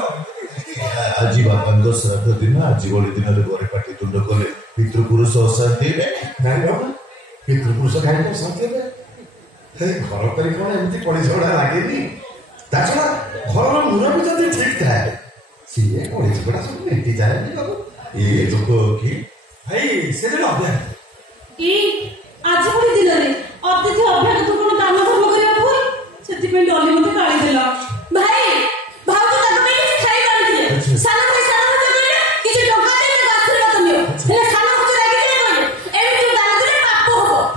आज बापा श्राद्ध दिन आज भली दिन घरे पाटितुंड कले पितृपुरुष अशांति नाई बाबा पितृपुरुष कहीं अशांति घर करी कौन एमती पड़ी झगड़ा लगे ताछड़ा घर मुरबी जब ठीक थाए सी पड़ी झगड़ा सब मेटी जाए बाबू ये लोक कि भाई से अभ्यास आज भली दिन में अतिथि अभ्यास तू कौन दान धर्म करिया भूल सेति पे डॉली मते काढी देला भाई भाव तो ताको पे किछ खाई पारथिले साना भाई कहले किछ टका दे आशीर्वाद नियो हेले साना को रागी दे कहले एमि दान करे पाप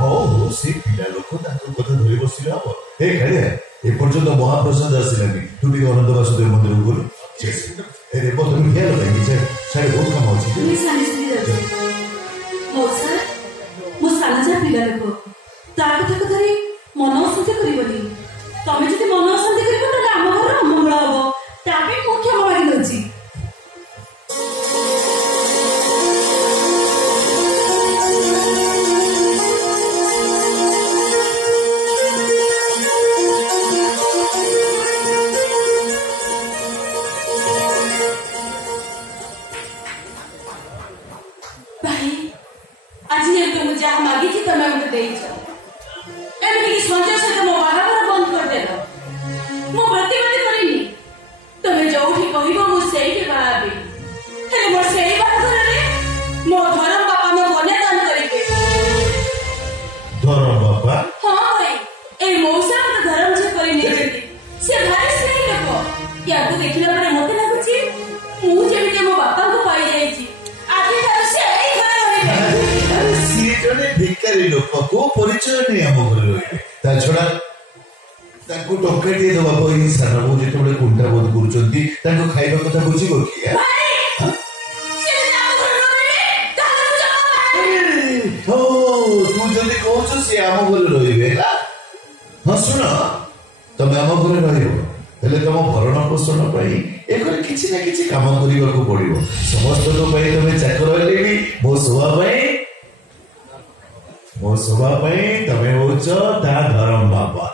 हो हो से पिला लोक ताको कथा धरि बसिला हो ए खड़े ए पर्यंत महाप्रसाद आसिलानी तू भी अनंत वासुदेव मंदिर को बोल ए रे बहुत तुम क्या लगे छे सारे बहुत काम होची तुम सानी स्त्री मौसा मो साना पिला लोक तार कथा धरि मन अशांति करिवनी तमे जति मन अशांति करिवो त आम घर अमंगल हबो ताके मो क्षमा मागि दउची भाई आज ये तुम जहाँ मागी थी तमे मते देइछ एमती संजय से मो बारबर बंद कर देलो मो प्रतिवादी करिनी तमे जोठी कहिबो मो सेठी बाबी हेले मो सेही बाबर रे मो धर्म बापा में बने दान करिके धर्म बापा हां भाई ए मौसा मते धर्म जे करिनी से भाई स्नेही लोक याको देखिला परे मते लागुची मु जेमिते मो बापा को पाई जाईची आजे तार से एई घर रहिबे सी जने भिकारी लोक को परिचय नहीं आम घर रही ता छड़ा ताको टंका दिए दो बापा ई सारा बो जेतबे कुंटा बोध करूचंती ताको खाइबा कथा बुझिबो कि हो तू जदी कहछ से आम घर रहिबे ना हां सुन तमे आम घर रहिबो हेले तम भरण पोषण पाई एकर किछि ना किछि काम करिबा को पड़िबो समस्त को पाई तमे चाकर हेले भी मो शोभा पाई तमे होच ता धर्म बापा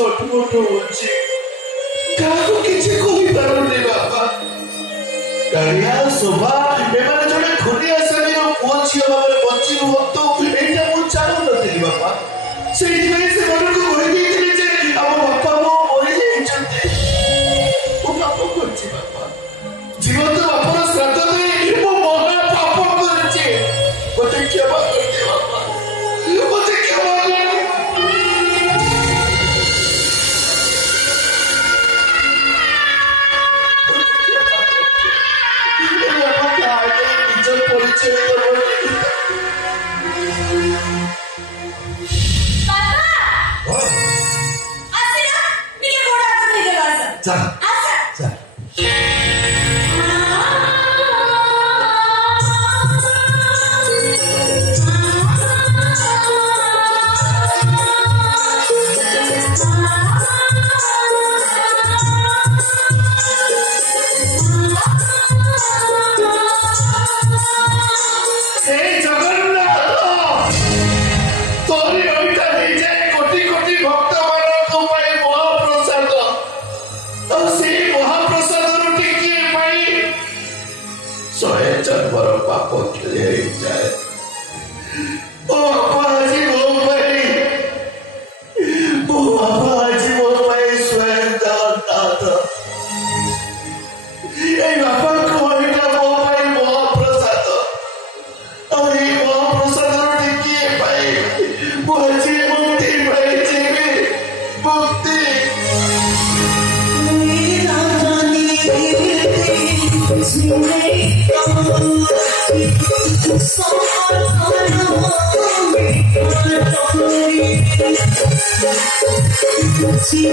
ଛଟପଟ ହଉଛି, କାହାକୁ କିଛି କହିପାରୁନି ବାପା। କାଳିଆ ଶୋଭା ଏମାନେ ଜଣେ ଖୁନିଆ ଶ୍ରେଣୀର ପୁଅ ଝିଅ ଭାବରେ ବଞ୍ଚି ରୁହନ୍ତୁ, ଏଇଟା ମୁଁ ଚାହୁଁନଥିଲି ବାପା। ସେଇଥିପାଇଁ ସେମାନଙ୍କୁ କହିଦେଇଥିଲି ଯେ ଆମ ବାପା ମୋ ମରିଯାଇଛନ୍ତି। ମୁଁ ପାପ କରିଛି ବାପା, ଜୀବନ୍ତ ବାପର ଶ୍ରାଦ୍ଧ ଦେଇ ମୁଁ ମହା ପାପ କରିଛି। ମତେ କ୍ଷମା କରିଦିଅ ବାପା, ମତେ କ୍ଷମା କରିଦିଅ। See